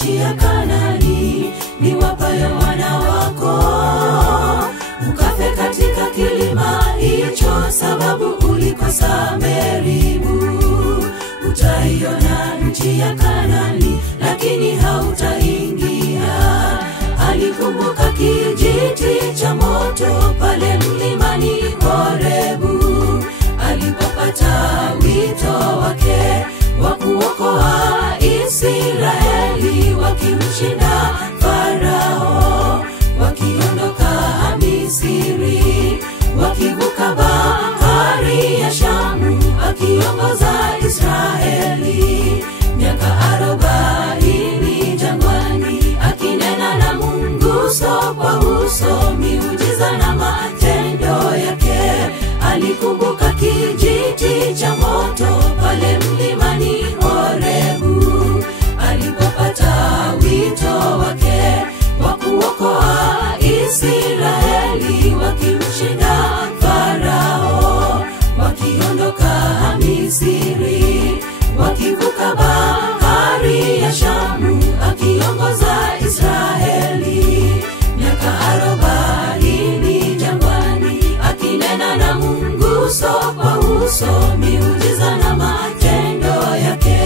nchi ya Kanaani niwapayo wana wako. Ukafe katika kilima hicho sababu ulikosa Meribu. Utaiona nchi ya Kanaani lakini hautaingia. Alikumbuka kijiti cha moto pale mlimani Horebu, alipopata wito wake wa kuokoa Israeli wakimshinda Farao, wakiondoka Misri, wakivuka bahari ya Shamu, akiongoza Israeli miaka 40 jangwani, akinena na Mungu uso kwa uso, miujiza na matendo yake. Alikumbuka kijiti cha moto pale mlimani Horebu, alipopata wito wake wa kuokoa Israeli wakimshinda Farao, wakiondoka Misri, wakivuka bahari ya Shamu, akiongoza Israeli miaka 40 jangwani, akinena na Mungu uso kwa uso, miujiza na matendo yake.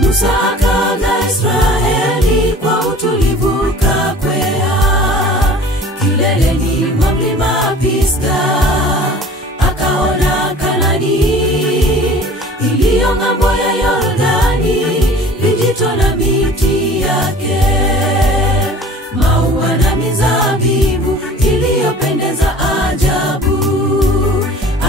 Musa akaga Israeli kwa utulivu, kakwea kileleni mwa mlima Pisga, akaona Kanaani iliyo ng'ambo ya Yordani, vijito na miti yake, maua na mizabibu iliyopendeza ajabu.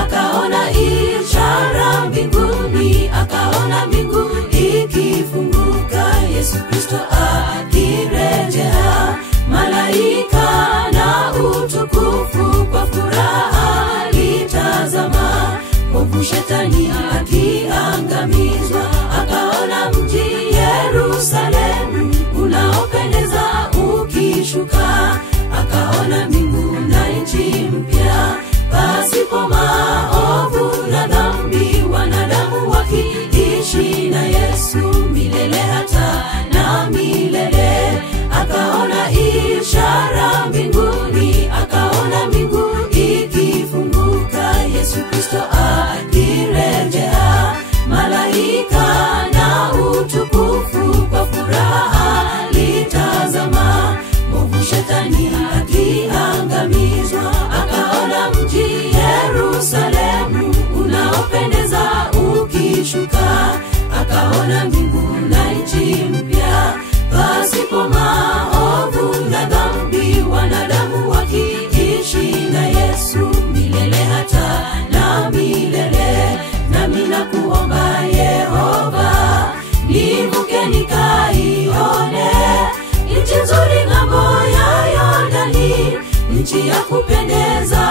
Akaona ishara mbinguni, akaona mbingu ikifunguka, Yesu Kristo akirejea, malaika na utukufu kwa furaha litazama, mwovu shetani akiangamizwa. Akaona mji Yerusalemu unaopendeza ukishuka, akaona mbingu na nchi mpya pasipo maovu na dhambi, wanadamu wakiishi na Yesu milele hata na milele. Akaona ishara mbinguni, akaona mbingu ikifunguka, Yesu Kristo akirejea, malaika na utukufu kwa furaha litazama, mwovu shetani akiangamizwa. Akaona mji Yerusalemu unaopendeza ukishuka, akaona mbingu na nchi mpya pasipo maovu na dhambi, wanadamu wakiishi na Yesu milele hata na milele. Nami nakuomba Yehova, nivuke nikaione nchi nzuri ng'ambo ya Yordani, nchi ya kupendeza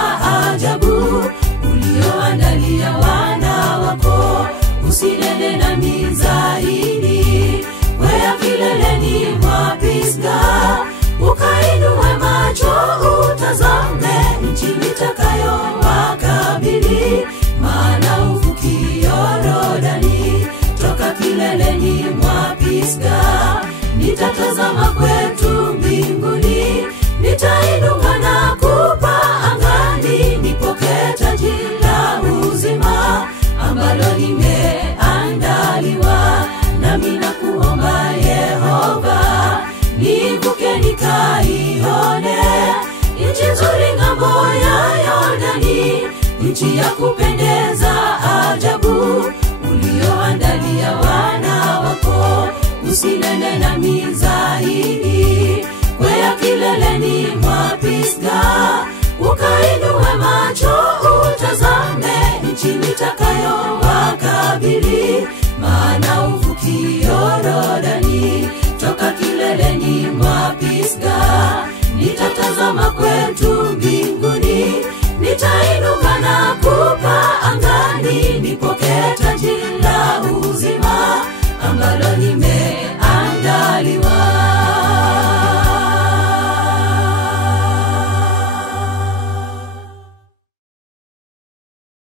ajabu ulioandalia wana wako. Usinene nami zaidi, kwea kileleni mwa Pisga, ukainue macho utazame nchi nitakayo wakabili, maana uvuki Yordani toka kileleni mwa Pisga. Nitatazama kwetu mbinguni, nitainuka na kupaa angani, nipokee taji la uzima ambalo limeandaliwa. Nami nakuomba Yehova, nivuke nikaione nchi nzuri ng'ambo ya Yordani, nchi ya kupendeza ajabu ulioandalia wana wako. Usinene nami zaidi, kwea kileleni mwa Pisga, ukainue macho utazame nchi nitakayo wakabili, maana uvuki Yordani toka kileleni mwa Pisga. Nitatazama kwetu leta